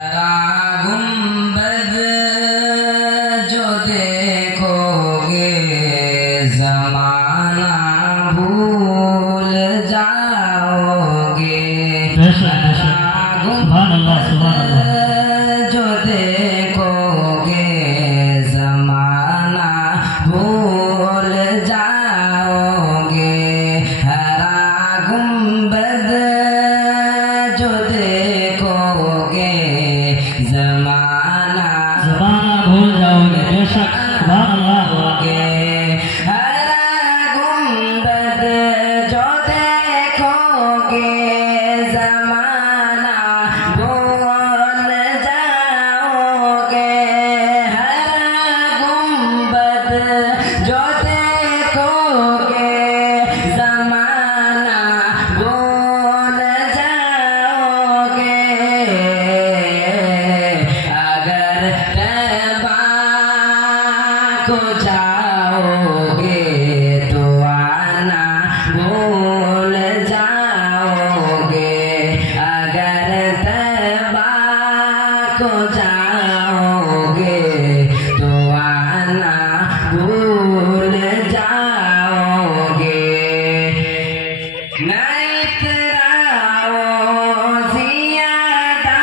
गुंबद जो देखोगे ज़माना भूल जाओगे। गुंबद जो देखोगे ज़माना भूल जाओगे। हरा गुंबद जो देखोगे ज़माना भूल जाओगे। बेशक जाओगे। हरा गुंबद जो देखोगे ज़माना भूल जाओगे। हरा गुंबद जो देखोगे ज़माना भूल जाओगे। अगर तैबा को जाओगे तो आना भूल जाओगे। अगर तैबा को जाओगे तो आना भूल जाओगे। नहीं इतराओ ज़ियादा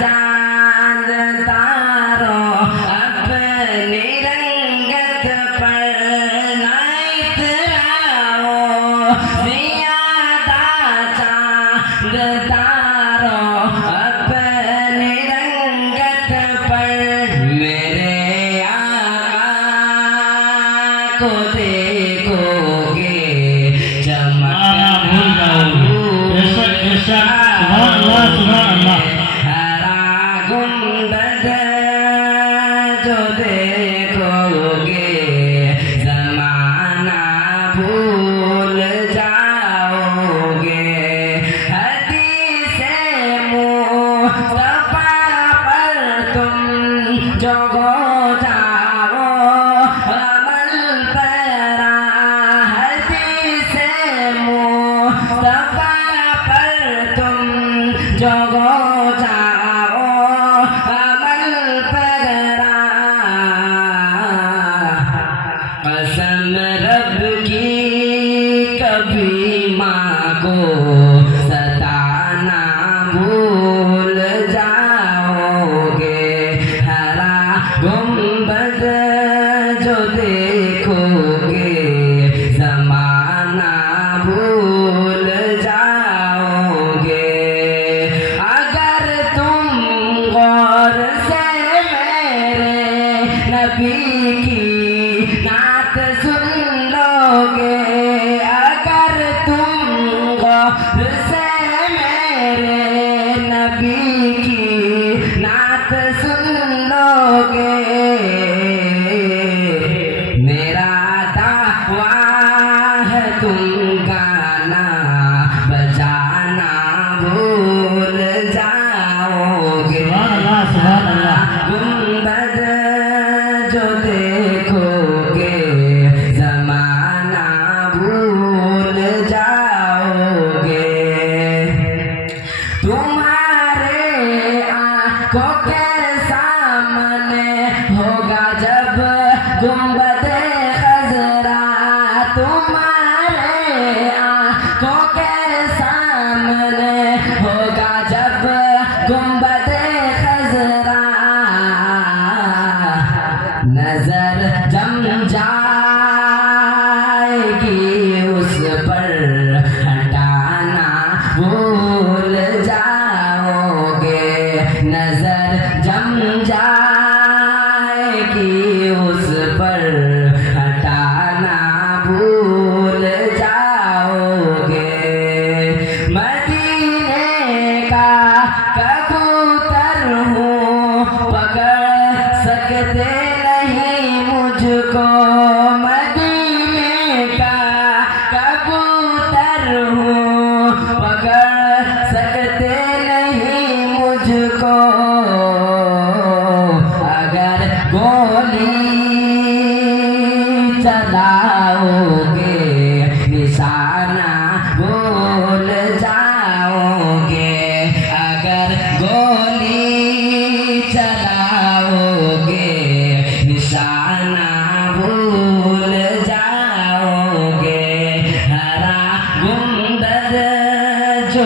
चाँद तारों अपनी रंगत पर। नहीं इतराओ ज़ियादा चाँद तारों अपनी रंगत पर। मेरे आका को देखोगे चमकता बेशक सुभान अल्लाह। हरा गुंबद जो देखोगे ज़माना भूल जाओगे। हदीसे मुस्तफा पर तुम जो गो जाओ अमल करा। हदीसे मुस्तफा पर तुम जो गो जाओ अमल करा। कसम रब की कभी माँ को सताना भूल जाओगे। हरा गुंबद जो देखोगे ज़माना भूल जाओगे। अगर तुम गौर से मेरे नबी की नात सुन लोगे। अगर तुम गौर से मेरे नबी की नात सुन लोगे। मेरा दावा है तुम गाना बजाना भूल जाओगे। गुंबद जो देखोगे ज़माना भूल जाओगे। तुम्हारे आँखों के सामने होगा जब गुंबद खज़रा। तुम्हारे आँखों के सामने होगा जब गुंबद खज़रा। नजर जम जाएगी उस पर हटाना भूल जाओगे। नजर जम जाएगी उस पर हटाना भूल जाओगे। मदीने का कबूतर हूँ पकड़ सकते नहीं मुझको। मदीने का कबूतर हूँ पकड़ सकते नहीं मुझको। अगर गोली चलाओगे निशाना भूल जाओगे। अगर गोली भूल जाओगे हरा गुंबद जो